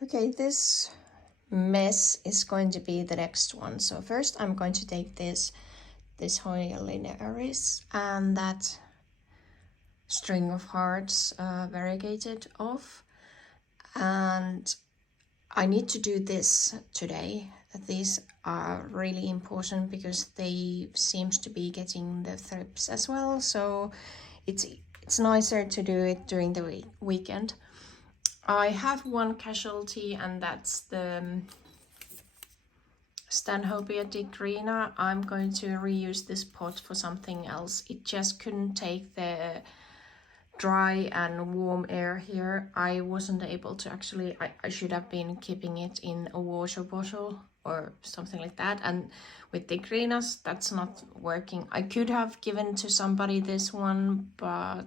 Okay, this mess is going to be the next one. So first I'm going to take this Hoya linearis and that string of hearts variegated off, and I need to do this today. These are really important because they seems to be getting the thrips as well, so it's nicer to do it during the weekend. I have one casualty, and that's the Stanhopea digrina. I'm going to reuse this pot for something else. It just couldn't take the dry and warm air here. I wasn't able to actually, I should have been keeping it in a water bottle or something like that, and with the digrinas that's not working. I could have given to somebody this one, but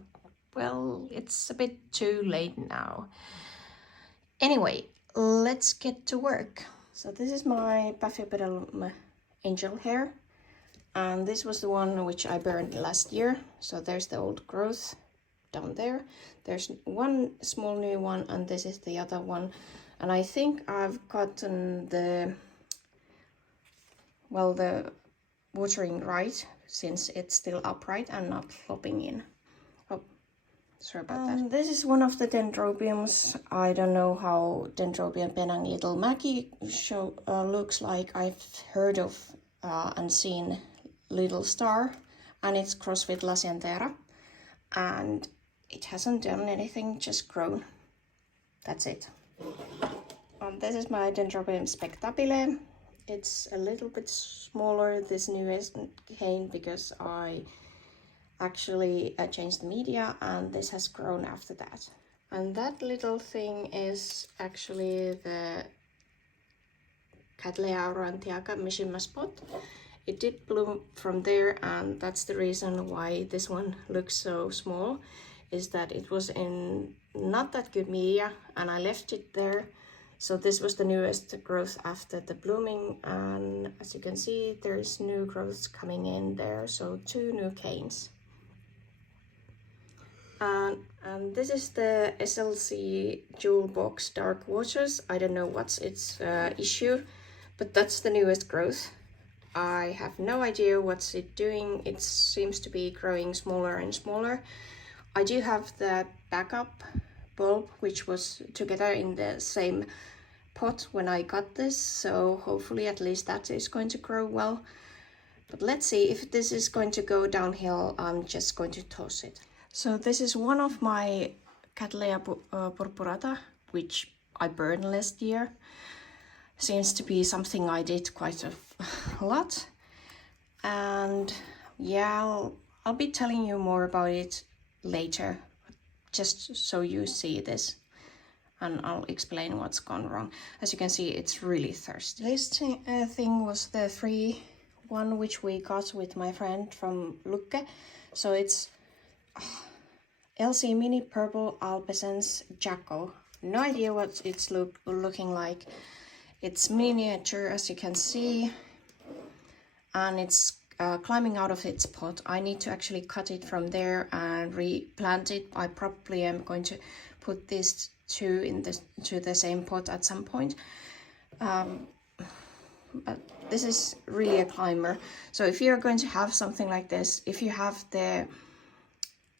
well, it's a bit too late now. Anyway, let's get to work. So this is my Paphiopedilum angel hair, and this was the one which I burned last year. So there's the old growth down there. There's one small new one, and this is the other one. And I think I've gotten the watering right, since it's still upright and not flopping in. Oh, sorry about that. This is one of the Dendrobiums. I don't know how Dendrobium Penang Little Maggie looks like. I've heard of and seen Little Star, and it's crossed with Lasianthera, and it hasn't done anything, just grown. That's it. This is my Dendrobium spectabile. It's a little bit smaller, this newest cane, because I actually changed the media, and this has grown after that. And that little thing is actually the Cattleya aurantiaca Mishima spot. It did bloom from there, and that's the reason why this one looks so small, is that it was in not that good media and I left it there. So this was the newest growth after the blooming, and as you can see, there's new growths coming in there, so 2 new canes. And this is the SLC Jewel Box Dark Waters. I don't know what's its issue, but that's the newest growth. I have no idea what's it doing. It seems to be growing smaller and smaller. I do have the backup bulb, which was together in the same pot when I got this, so hopefully at least that is going to grow well. But let's see. If this is going to go downhill, I'm just going to toss it. So this is one of my Cattleya purpurata, which I burned last year. Seems to be something I did quite a lot. And yeah, I'll be telling you more about it later, just so you see this, and I'll explain what's gone wrong. As you can see, it's really thirsty. This thing was the free one which we got with my friend from Lukke. So it's LC Mini Purple Albescens Jacko. No idea what it's looking like. It's miniature, as you can see, and it's climbing out of its pot. I need to actually cut it from there and replant it. I probably am going to put these two into the same pot at some point. But this is really a climber. So if you're going to have something like this, if you have the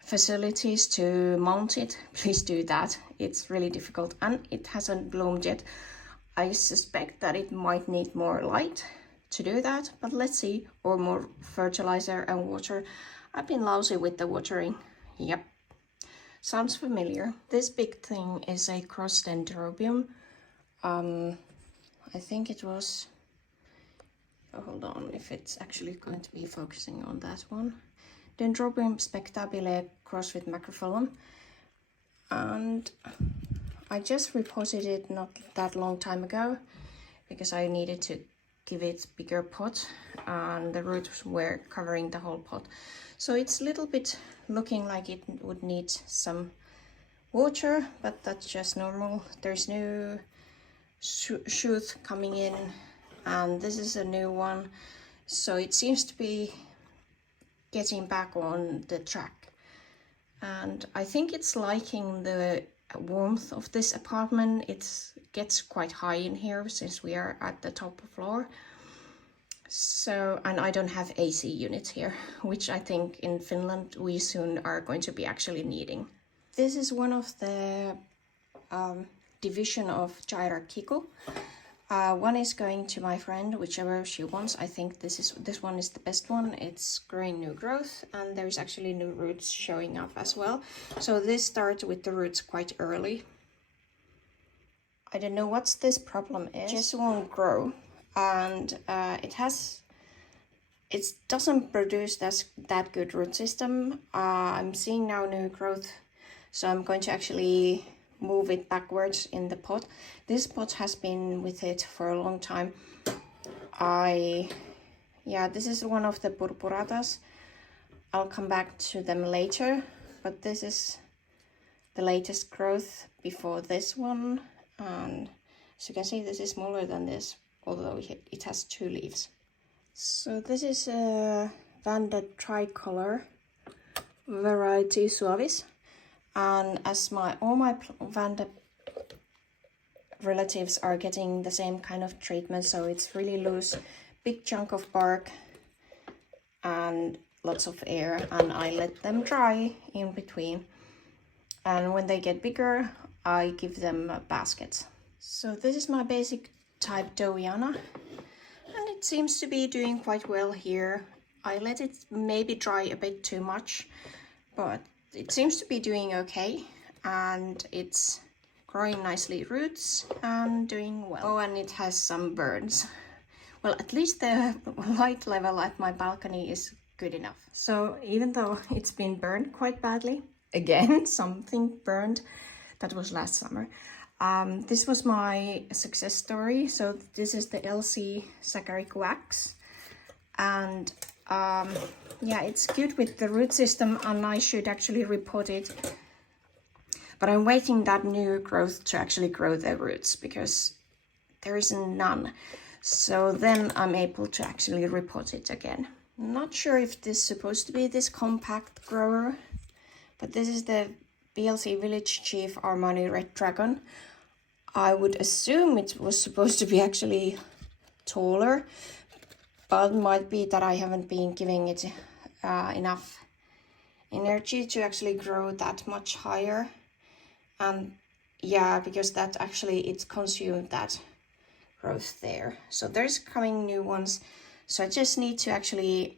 facilities to mount it, please do that. It's really difficult, and it hasn't bloomed yet. I suspect that it might need more light to do that, but let's see, or more fertilizer and water. I've been lousy with the watering. Yep, sounds familiar. This big thing is a cross Dendrobium. I think it was, hold on, if it's actually going to be focusing on that one. Dendrobium spectabile cross with macrophyllum, and I just repotted it not that long time ago because I needed to give it bigger pot, and the roots were covering the whole pot. So it's a little bit looking like it would need some water, but that's just normal. There's new shoot coming in, and this is a new one. So it seems to be getting back on the track. And I think it's liking the warmth of this apartment. It gets quite high in here since we are at the top floor. So, and I don't have AC units here, which I think in Finland we soon are going to be actually needing. This is one of the division of Gyra Kiku. One is going to my friend, whichever she wants. I think this one is the best one. It's growing new growth, and there's actually new roots showing up as well. So this starts with the roots quite early. I don't know what's this problem is. It just won't grow, and it doesn't produce that good root system. I'm seeing now new growth, so I'm going to actually move it backwards in the pot. This pot has been with it for a long time. This is one of the purpuratas. I'll come back to them later, but this is the latest growth before this one. And as you can see, this is smaller than this, although it has 2 leaves. So this is a Vanda tricolor variety Suavis. And as all my Vanda relatives are getting the same kind of treatment, so it's really loose, big chunk of bark and lots of air, and I let them dry in between. And when they get bigger, I give them baskets. So this is my basic type Dowiana, and it seems to be doing quite well here. I let it maybe dry a bit too much, but it seems to be doing okay, and it's growing nicely roots and doing well. Oh, and it has some burns. Well, at least the light level at my balcony is good enough. So even though it's been burned quite badly, again, something burned, that was last summer. This was my success story. So this is the LC Saccharic wax, and yeah, it's good with the root system, and I should actually repot it. But I'm waiting that new growth to actually grow the roots, because there is none. So then I'm able to actually repot it again. Not sure if this is supposed to be this compact grower, but this is the BLC Village Chief Armani Red Dragon. I would assume it was supposed to be actually taller, but it might be that I haven't been giving it enough energy to actually grow that much higher. And yeah, because that actually, it consumed that growth there. So there's coming new ones. So I just need to actually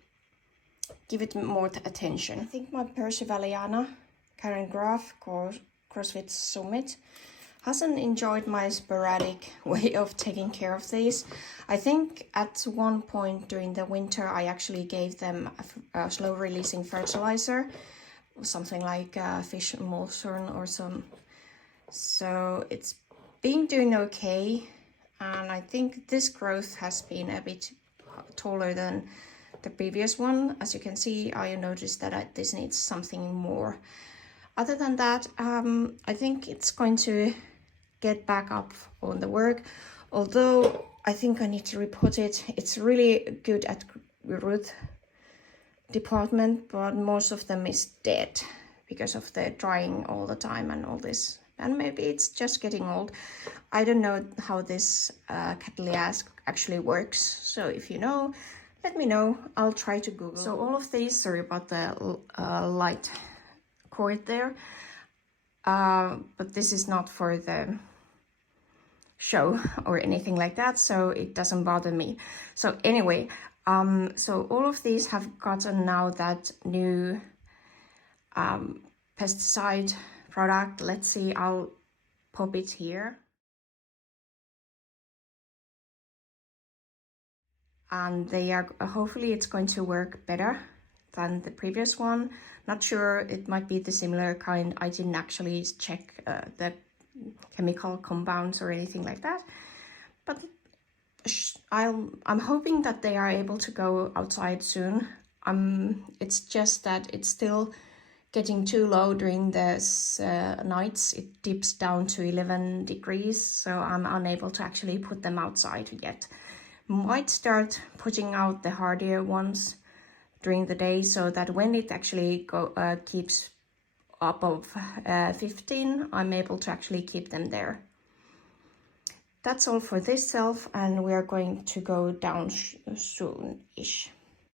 give it more attention. I think my Percivalliana, Karen Graf, CrossFit Summit, hasn't enjoyed my sporadic way of taking care of these. I think at one point during the winter, I actually gave them a slow releasing fertilizer, something like fish emulsion or some. So it's been doing okay. And I think this growth has been a bit taller than the previous one. As you can see, I noticed that this needs something more. Other than that, I think it's going to get back up on the work, although I think I need to repot it. It's really good at root department, but most of them is dead because of the drying all the time and all this. And maybe it's just getting old. I don't know how this Cattleya actually works, so if you know, let me know. I'll try to Google. So all of these, sorry about the light cord there, but this is not for the show or anything like that, so it doesn't bother me. So anyway, so all of these have gotten now that new pesticide product. Let's see, I'll pop it here. And they are, hopefully it's going to work better than the previous one. Not sure, it might be the similar kind. I didn't actually check the chemical compounds or anything like that, but I'm hoping that they are able to go outside soon. It's just that it's still getting too low during the nights. It dips down to 11 degrees, so I'm unable to actually put them outside yet. Might start putting out the hardier ones during the day, so that when it actually keeps above 15, I'm able to actually keep them there. That's all for this shelf, and we are going to go down soon-ish.